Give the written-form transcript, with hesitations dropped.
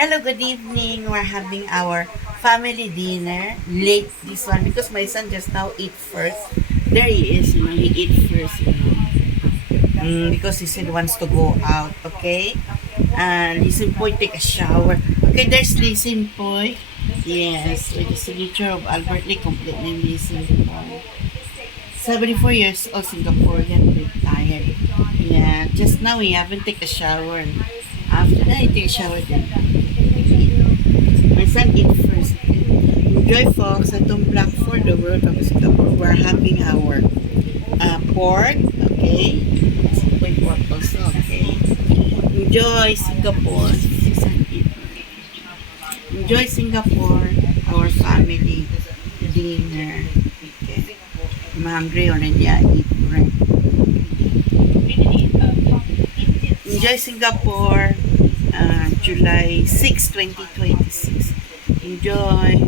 Hello, good evening. We're having our family dinner. Late this one because my son just now ate first. There he is, he ate first. Because he said he wants to go out, okay? And Lisin Poy take a shower. Okay, there's Lisin Poy. Yes, with the signature of Albert Lee, complete name Lisin Poy. 74 years old, Singaporean, retired. Yeah, just now we haven't taken a shower. After that, I take a shower then. My son eat first. Enjoy, folks. Itong Black for the World of Singapore. We're having our pork, okay? May pork also, okay? Enjoy Singapore. Enjoy Singapore, our family dinner. Okay. I'm hungry already. I eat bread. Enjoy Singapore, July 6, 2026. Enjoy.